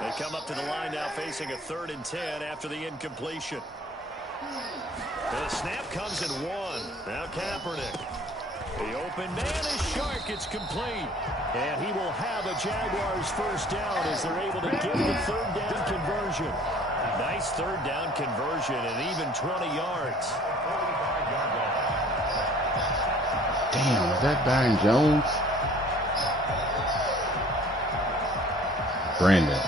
They come up to the line now facing a 3rd and 10 after the incompletion. The snap comes in 1. Now Kaepernick. The open man is Shark. It's complete. And he will have a Jaguars first down as they're able to get the 3rd down conversion. Nice 3rd down conversion and even 20 yards. Damn, is that Byron Jones? Brandon.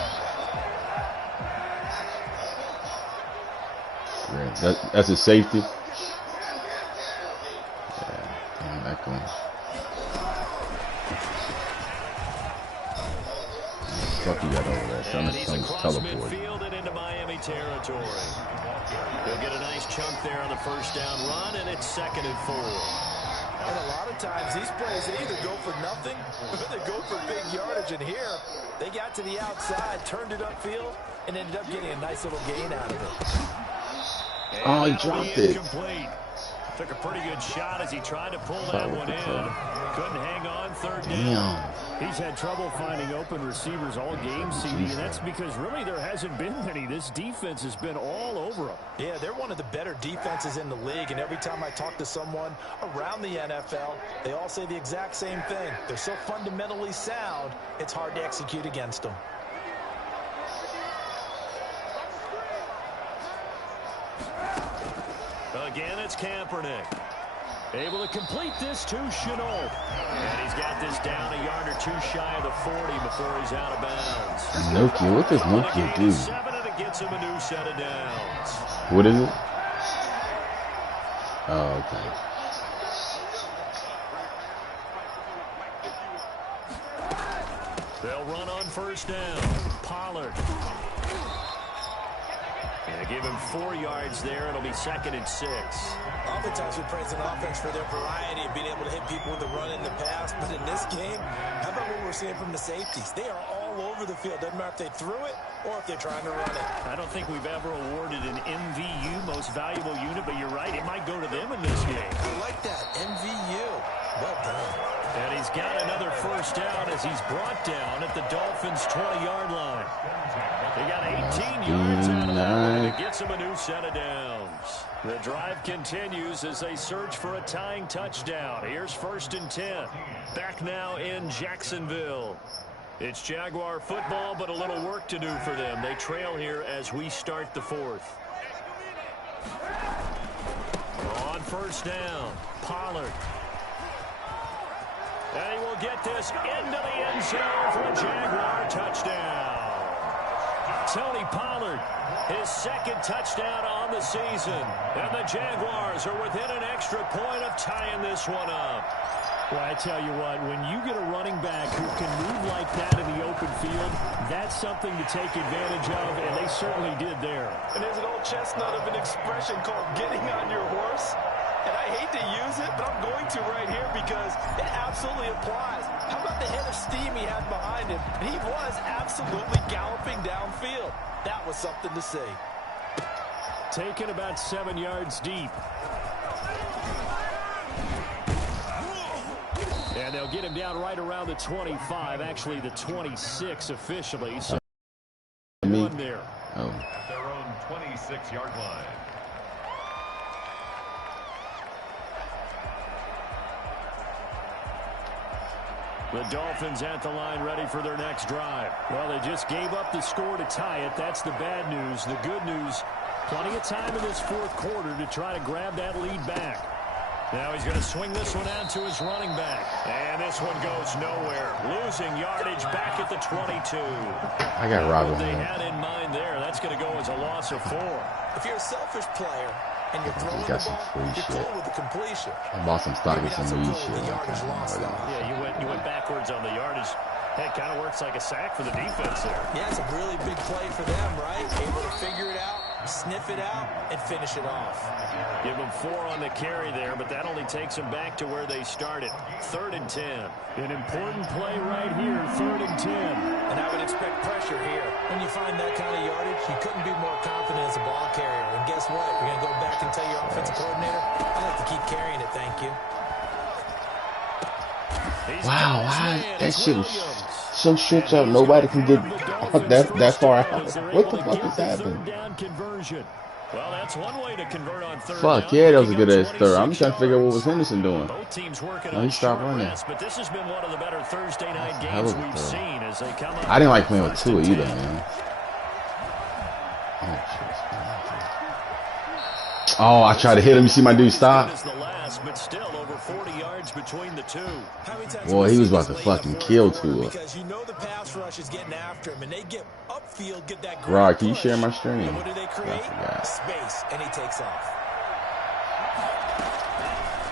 That's a safety. Yeah, damn, back on. Fuck you got over there. Someone's teleporting. Into Miami territory. They'll get a nice chunk there on the first down run, and it's 2nd and 4. And a lot of times these plays, they either go for nothing or they go for big yardage. And here, they got to the outside, turned it upfield, and ended up getting a nice little gain out of it. Oh, he dropped it. Incomplete. Took a pretty good shot as he tried to pull that one in. Couldn't hang on 3rd down. He's had trouble finding open receivers all game, CD, and that's because really there hasn't been many. This defense has been all over him. Yeah, they're one of the better defenses in the league, and every time I talk to someone around the NFL, they all say the exact same thing. They're so fundamentally sound, it's hard to execute against them. Again, it's Kaepernick. Able to complete this to Chenault. And he's got this down a yard or 2 shy of the 40 before he's out of bounds. Nokia, what does Nokia do? 7, and it gets him a new set of downs. What is it? Oh, okay. They'll run on first down. Pollard. And give him 4 yards there. It'll be 2nd and 6. Oftentimes we praise an offense for their variety of being able to hit people with the run in the pass. But in this game, how about what we're seeing from the safeties? They are all over the field. Doesn't matter if they threw it or if they're trying to run it. I don't think we've ever awarded an MVU, most valuable unit, but you're right. It might go to them in this game. I like that. MVU. Well done. And he's got another first down as he's brought down at the Dolphins' 20-yard line. They got 18 yards out of that, and it gets him a new set of downs. The drive continues as they search for a tying touchdown. Here's 1st and 10. Back now in Jacksonville. It's Jaguar football, but a little work to do for them. They trail here as we start the 4th. On first down, Pollard. And he will get this into the end zone for a Jaguar touchdown. Tony Pollard, his 2nd touchdown on the season. And the Jaguars are within an extra point of tying this one up. Well, I tell you what, when you get a running back who can move like that in the open field, that's something to take advantage of, and they certainly did there. And there's an old chestnut of an expression called getting on your horse. And I hate to use it, but I'm going to right here because it absolutely applies. How about the head of steam he had behind him? He was absolutely galloping downfield. That was something to see. Taken about 7 yards deep. And they'll get him down right around the 25, actually the 26 officially. So one there. At their own 26-yard line. The Dolphins at the line ready for their next drive. Well, they just gave up the score to tie it. That's the bad news. The good news, plenty of time in this 4th quarter to try to grab that lead back. Now he's going to swing this one out to his running back. And this one goes nowhere. Losing yardage back at the 22. I got Robin. What they had in mind there, that's going to go as a loss of 4. If you're a selfish player and you're throwing the ball, you're cool with the completion. I bought some stock in some weed shit. Yeah, you went backwards on the yardage. Hey, it kind of works like a sack for the defense there. Yeah, it's a really big play for them, right? Able to figure it out, sniff it out, and finish it off. Give them 4 on the carry there, but that only takes them back to where they started. 3rd and 10. An important play right here, 3rd and 10. And I would expect pressure here. When you find that kind of yardage, you couldn't be more confident as a ball carrier. And guess what? You're going to go back and tell your offensive coordinator, I'd like to keep carrying it, thank you. Wow, that shit was some stretch out. Nobody can get that far out. What the fuck is happening? Well, that's one way to convert on third Fuck down. yeah, that was a good ass third. I'm trying to figure out what was Henderson doing. Both teams working No, on he stopped short running. rest, but this has been one of the better Thursday night games we've seen as they come up. I didn't like playing with Tua either, man. Oh, I tried to hit him. You see my dude stop? Boy, he was about to fucking kill Tua. Because you know the pass rush is getting after him, and they get upfield, get that great Rod, can you push. share my stream? And what do they create? Space, and he takes off.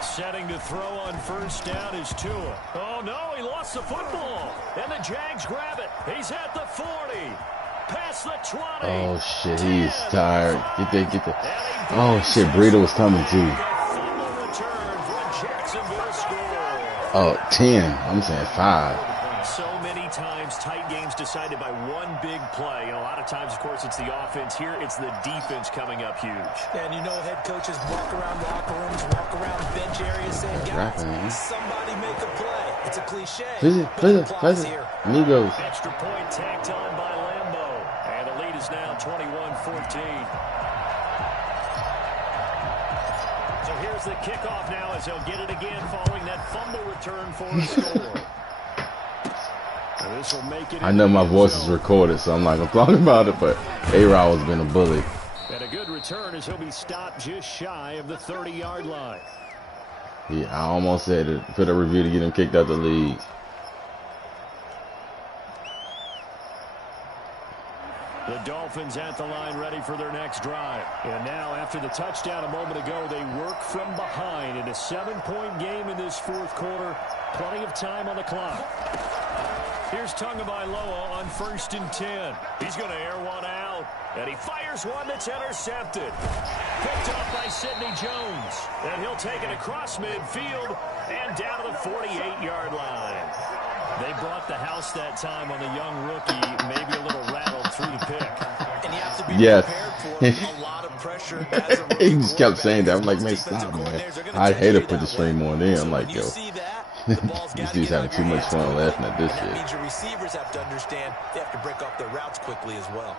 Setting to throw on first down is Tua. Oh, no, he lost the football. And the Jags grab it. He's at the 40. Past the 20. Oh, shit, he is tired. Get that. Oh, shit, Burrito was coming, too. Oh, 10. I'm saying 5. So many times, tight games decided by one big play. And a lot of times, of course, it's the offense. Here, it's the defense coming up huge. And you know head coaches walk around locker rooms, walk around bench areas saying, guys, somebody make a play. It's a cliche. Visit. Amigos. Extra point tacked on by Lambeau. And the lead is now 21-14. So here's the kickoff now as he'll get it again following that fumble return for a score. This will make it. I know my voice is recorded, so I'm not going to talk about it, but A-Rod has been a bully. And a good return as he'll be stopped just shy of the 30-yard line. Yeah, I almost said it. Put a review to get him kicked out the league. The Dolphins at the line ready for their next drive. And now after the touchdown a moment ago, they work from behind in a 7-point game in this fourth quarter. Plenty of time on the clock. Here's Tagovailoa on 1st and 10. He's going to air one out. And he fires one that's intercepted. Picked up by Sidney Jones. And he'll take it across midfield and down to the 48-yard line. They brought the house that time on the young rookie, maybe a little rattled through the pick. And you have to be prepared for a lot of pressure as a rookie. He just kept saying that. I'm like, man, stop, man. I hate to put the stream on there. I'm like, yo. These dudes having too much fun laughing at this shit. That means your receivers have to understand they have to break up their routes quickly as well.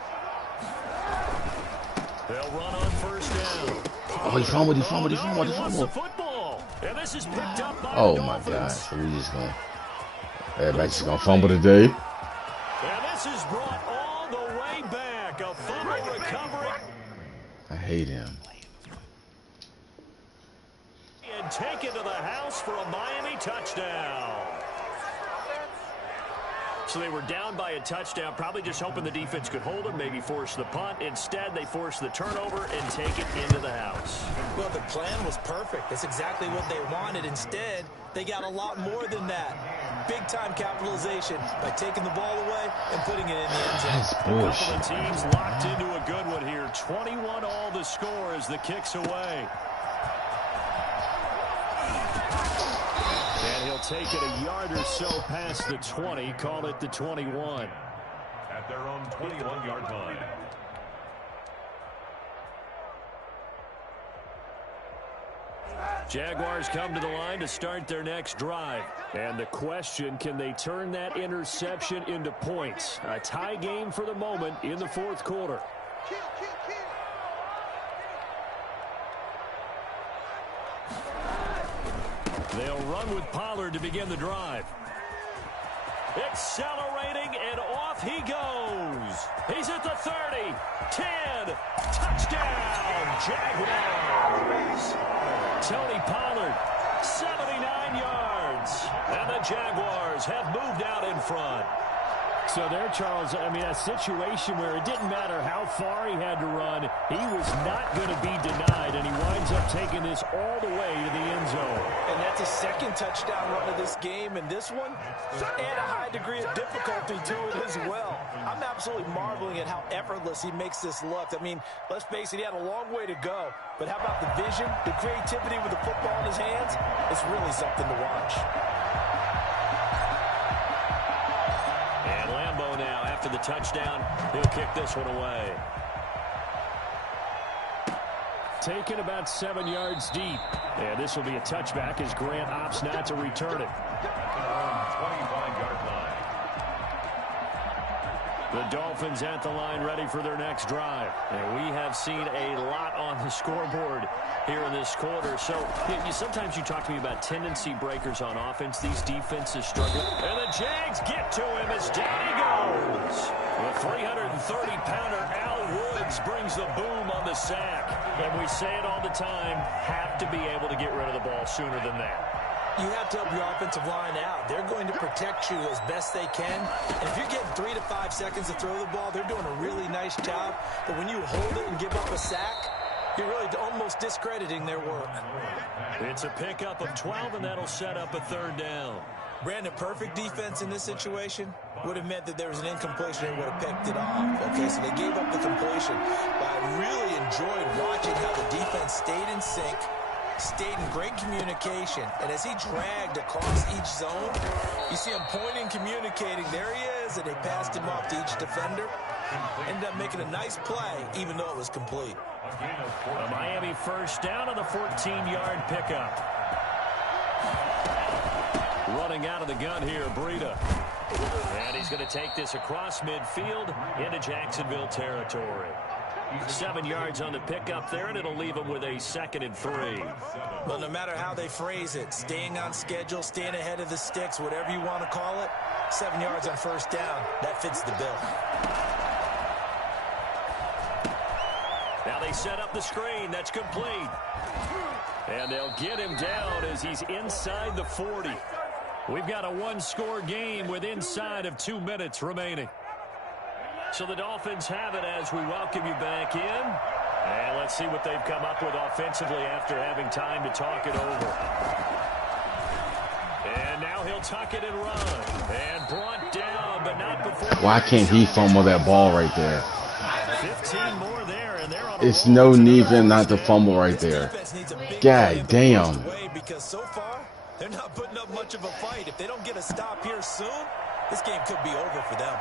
They'll run on first down. Oh, he fumbled. The football. And this is picked up by oh my God. So we just gonna everybody's just gonna fumble today. And this is brought all the way back. A fumble recovery. I hate him. And take it to the house for a Miami touchdown. So they were down by a touchdown, probably just hoping the defense could hold them, maybe force the punt. Instead, they force the turnover and take it into the house. Well, the plan was perfect. That's exactly what they wanted. Instead, they got a lot more than that. Big-time capitalization by taking the ball away and putting it in the end zone. That's bullshit. A couple of teams locked into a good one here. 21 all the score as the kick's away. And he'll take it a yard or so past the 20, call it the 21. At their own 21-yard line. Jaguars come to the line to start their next drive. And the question, can they turn that interception into points? A tie game for the moment in the fourth quarter. They'll run with Pollard to begin the drive. Accelerating, and off he goes. He's at the 30, 10, touchdown, Jaguars. Tony Pollard, 79 yards. And the Jaguars have moved out in front. So there, Charles, I mean, a situation where it didn't matter how far he had to run, he was not going to be denied, and he winds up taking this all the way to the end zone. And that's a second touchdown run of this game, and this one, and a high degree of difficulty to it as well. I'm absolutely marveling at how effortless he makes this look. I mean, let's face it, he had a long way to go, but how about the vision, the creativity with the football in his hands? It's really something to watch. And Lambeau now, after the touchdown, he'll kick this one away. Taken about 7 yards deep. And this will be a touchback as Grant opts not to return it. The Dolphins at the line ready for their next drive. And we have seen a lot on the scoreboard here in this quarter. So sometimes you talk to me about tendency breakers on offense. These defenses struggle. And the Jags get to him as down he goes. The 330-pounder Al Woods brings the boom on the sack. And we say it all the time, have to be able to get rid of the ball sooner than that. You have to help your offensive line out. They're going to protect you as best they can. And if you're getting 3 to 5 seconds to throw the ball, they're doing a really nice job. But when you hold it and give up a sack, you're really almost discrediting their work. It's a pickup of 12, and that'll set up a third down. Brandon, perfect defense in this situation would have meant that there was an incompletion and would have picked it off. Okay, so they gave up the completion. But I really enjoyed watching how the defense stayed in sync, stayed in great communication, and as he dragged across each zone, you see him pointing, communicating, there he is, and they passed him off to each defender. Ended up making a nice play, even though it was complete. A Miami first down on the 14-yard pickup. Running out of the gun here, Breida. And he's going to take this across midfield into Jacksonville territory. 7 yards on the pickup there, and it'll leave him with a 2nd and 3. Well, no matter how they phrase it, staying on schedule, staying ahead of the sticks, whatever you want to call it, 7 yards on first down, that fits the bill. Now they set up the screen. That's complete. And they'll get him down as he's inside the 40. We've got a one-score game with inside of 2 minutes remaining. So the Dolphins have it as we welcome you back in. And let's see what they've come up with offensively after having time to talk it over. And now he'll tuck it and run. And brought down, but not before. Why can't he fumble that ball right there? 15 more there, and they're on It's no need for him not to fumble right there. God damn. Because so far, they're not putting up much of a fight. If they don't get a stop here soon, this game could be over for them.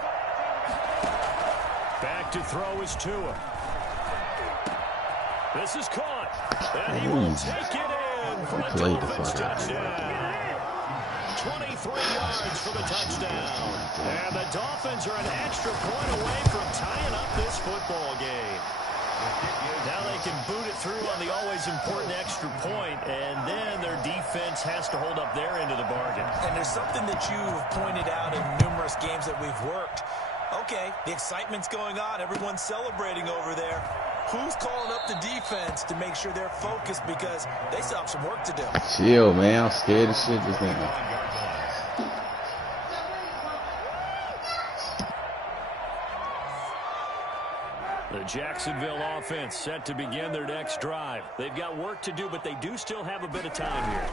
Back to throw is Tua. This is caught. And he will take it in for a Dolphins touchdown. 23 yards for the touchdown. And the Dolphins are an extra point away from tying up this football game. Now they can boot it through on the always important extra point, and then their defense has to hold up their end of the bargain. And there's something that you have pointed out in numerous games that we've worked. Okay, the excitement's going on. Everyone's celebrating over there. Who's calling up the defense to make sure they're focused because they still have some work to do? Chill, man. I'm scared as shit this game. The Jacksonville offense set to begin their next drive. They've got work to do, but they do still have a bit of time here.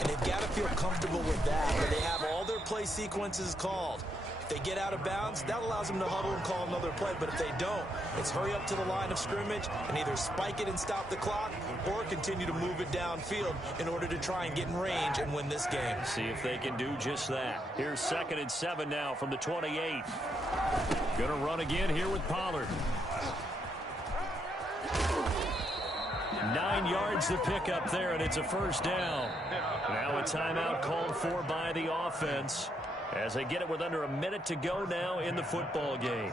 And they've got to feel comfortable with that, where they have all their play sequences called. If they get out of bounds, that allows them to huddle and call another play. But if they don't, it's hurry up to the line of scrimmage and either spike it and stop the clock or continue to move it downfield in order to try and get in range and win this game. See if they can do just that. Here's 2nd and 7 now from the 28. Going to run again here with Pollard. 9 yards to pick up there, and it's a first down. Now a timeout called for by the offense as they get it with under a minute to go now in the football game.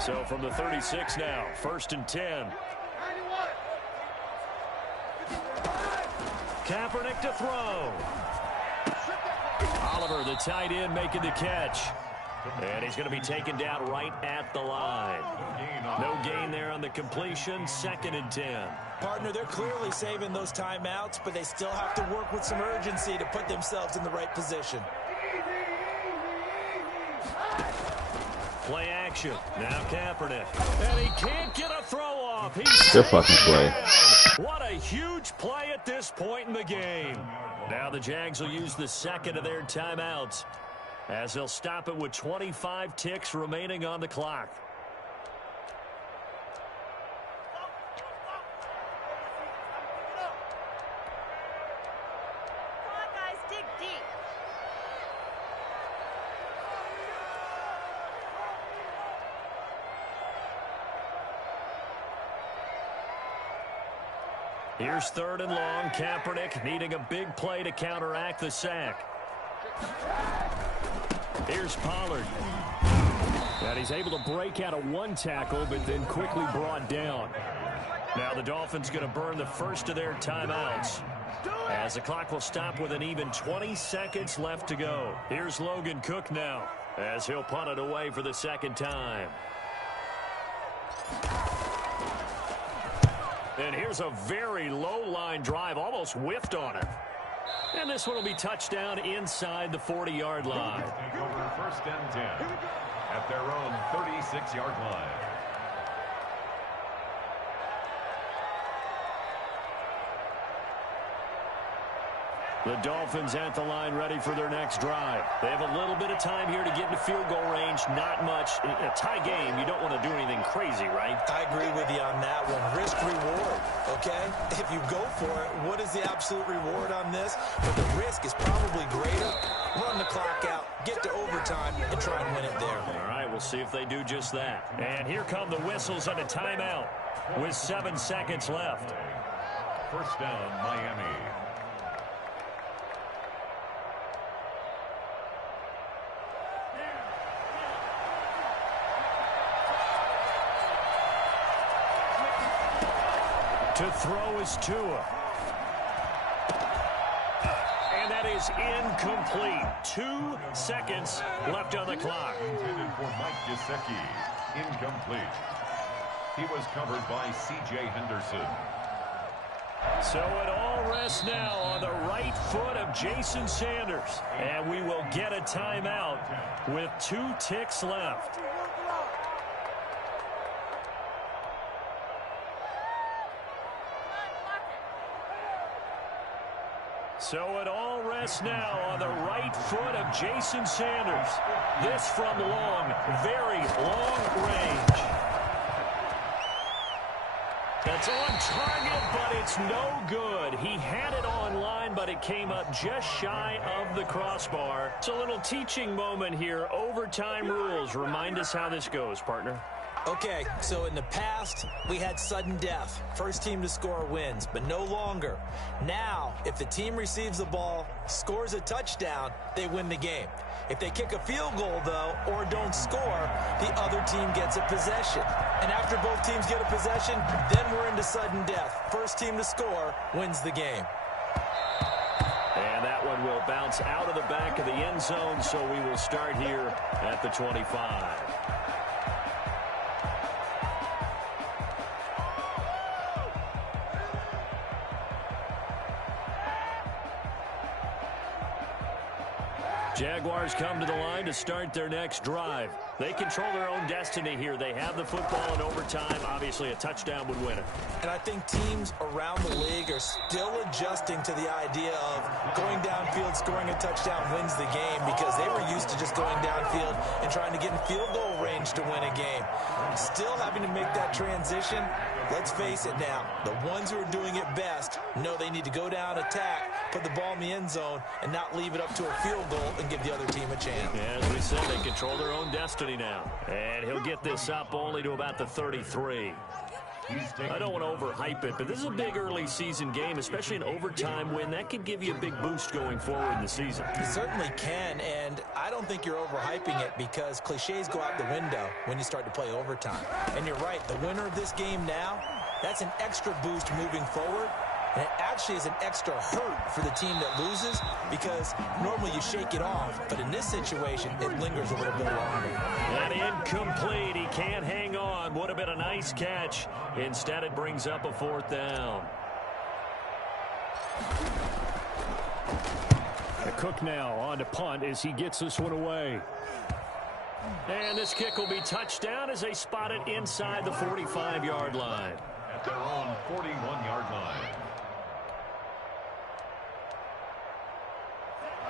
So from the 36 now, 1st and 10. Kaepernick to throw. Oliver, the tight end, making the catch. And he's going to be taken down right at the line. No gain there on the completion. 2nd and 10. Partner, they're clearly saving those timeouts, but they still have to work with some urgency to put themselves in the right position. Play action. Now Kaepernick. And he can't get a throw off. Good fucking play. What a huge play at this point in the game. Now the Jags will use the 2nd of their timeouts as they'll stop it with 25 ticks remaining on the clock. Come on, guys, dig deep. Here's 3rd and long. Kaepernick needing a big play to counteract the sack. Here's Pollard. And he's able to break out of 1 tackle, but then quickly brought down. Now the Dolphins going to burn the first of their timeouts, as the clock will stop with an even 20 seconds left to go. Here's Logan Cook now, as he'll punt it away for the 2nd time. And here's a very low-line drive, almost whiffed on it. And this one will be touchdown inside the 40-yard line. Take over 1st and 10 at their own 36-yard line. The Dolphins at the line ready for their next drive. They have a little bit of time here to get into field goal range. Not much. In a tie game, you don't want to do anything crazy, right? I agree with you on that one. Risk reward, okay? If you go for it, what is the absolute reward on this? But the risk is probably greater. Run the clock out, get to overtime, and try and win it there. All right, we'll see if they do just that. And here come the whistles and a timeout with 7 seconds left. 1st down, Miami. To throw is Tua. And that is incomplete. 2 seconds left on the clock. Intended for Mike Gesicki. Incomplete. He was covered by C.J. Henderson. So it all rests now on the right foot of Jason Sanders. And we will get a timeout with 2 ticks left. So it all rests now on the right foot of Jason Sanders. This from long, very long range. That's on target, but it's no good. He had it on line, but it came up just shy of the crossbar. It's a little teaching moment here. Overtime rules. Remind us how this goes, partner. Okay, so in the past, we had sudden death. First team to score wins, but no longer. Now, if the team receives the ball, scores a touchdown, they win the game. If they kick a field goal, though, or don't score, the other team gets a possession. And after both teams get a possession, then we're into sudden death. First team to score wins the game. And that one will bounce out of the back of the end zone, so we will start here at the 25. Jaguars come to the line to start their next drive. They control their own destiny here. They have the football in overtime. Obviously, a touchdown would win it. And I think teams around the league are still adjusting to the idea of going downfield, scoring a touchdown wins the game, because they were used to just going downfield and trying to get in field goal range to win a game. Still having to make that transition. Let's face it now, the ones who are doing it best know they need to go down, attack, put the ball in the end zone, and not leave it up to a field goal and give the other team a chance. Yeah, as we said, they control their own destiny now. And he'll get this up only to about the 33. I don't want to overhype it, but this is a big early season game, especially an overtime win. That could give you a big boost going forward in the season. It certainly can, and I don't think you're overhyping it, because cliches go out the window when you start to play overtime. And you're right, the winner of this game now, that's an extra boost moving forward. And it actually is an extra hurt for the team that loses, because normally you shake it off. But in this situation, it lingers a little bit longer. And incomplete. He can't hang on. Would have been a nice catch. Instead, it brings up a 4th down. The Cook now on to punt as he gets this one away. And this kick will be touchdown as they spot it inside the 45-yard line. At their own 41-yard line.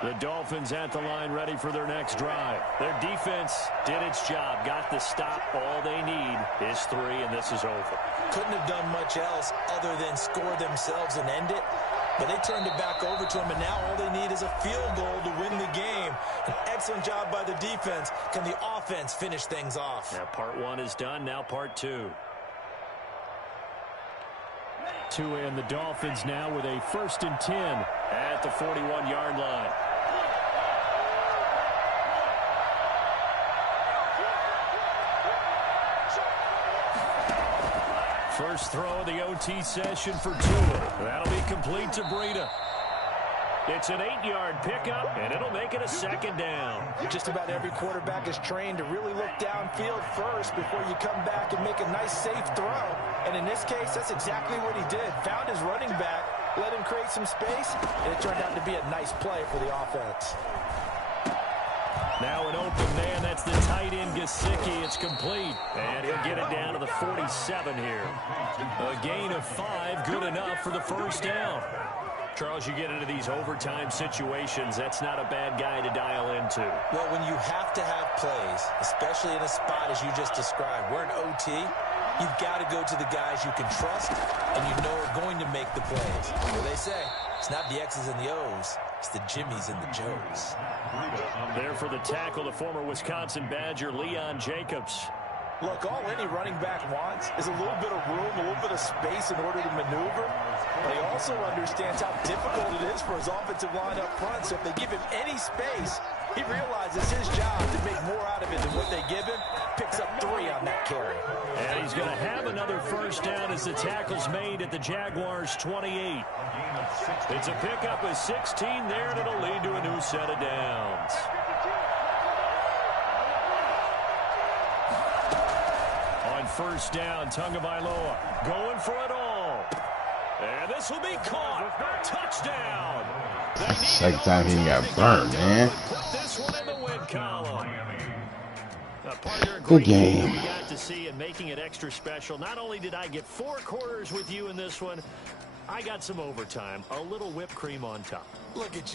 The Dolphins at the line ready for their next drive. Their defense did its job, got the stop. All they need is 3, and this is over. Couldn't have done much else other than score themselves and end it. But they turned it back over to them, and now all they need is a field goal to win the game. An excellent job by the defense. Can the offense finish things off? Now part 1 is done, now part 2. to end the Dolphins now with a 1st and 10 at the 41-yard line. First throw of the OT session for Tua. That'll be complete to Breida. It's an 8-yard pickup, and it'll make it a 2nd down. Just about every quarterback is trained to really look downfield first before you come back and make a nice, safe throw. And in this case, that's exactly what he did. Found his running back, let him create some space, and it turned out to be a nice play for the offense. Now an open man. That's the tight end, Gesicki. It's complete. And he'll get it down to the 47 here. A gain of 5, good enough for the 1st down. Charles, you get into these overtime situations, that's not a bad guy to dial into. Well, when you have to have plays, especially in a spot as you just described, we're in OT, you've got to go to the guys you can trust and you know are going to make the plays. Well, they say it's not the X's and the O's, it's the Jimmies and the Joes. There for the tackle, the former Wisconsin Badger, Leon Jacobs. Look, all any running back wants is a little bit of room, a little bit of space in order to maneuver. But he also understands how difficult it is for his offensive line up front. So if they give him any space, he realizes his job to make more out of it than what they give him. Picks up 3 on that carry. And he's going to have another 1st down as the tackle's made at the Jaguars' 28. It's a pickup of 16 there, and it'll lead to a new set of downs. On 1st down, Tagovailoa going for it all. And this will be caught. Touchdown. Second time he got burned, man. Put this one in the win column. Good game. We got to see and making it extra special. Not only did I get 4 quarters with you in this one, I got some overtime, a little whipped cream on top. Look at you.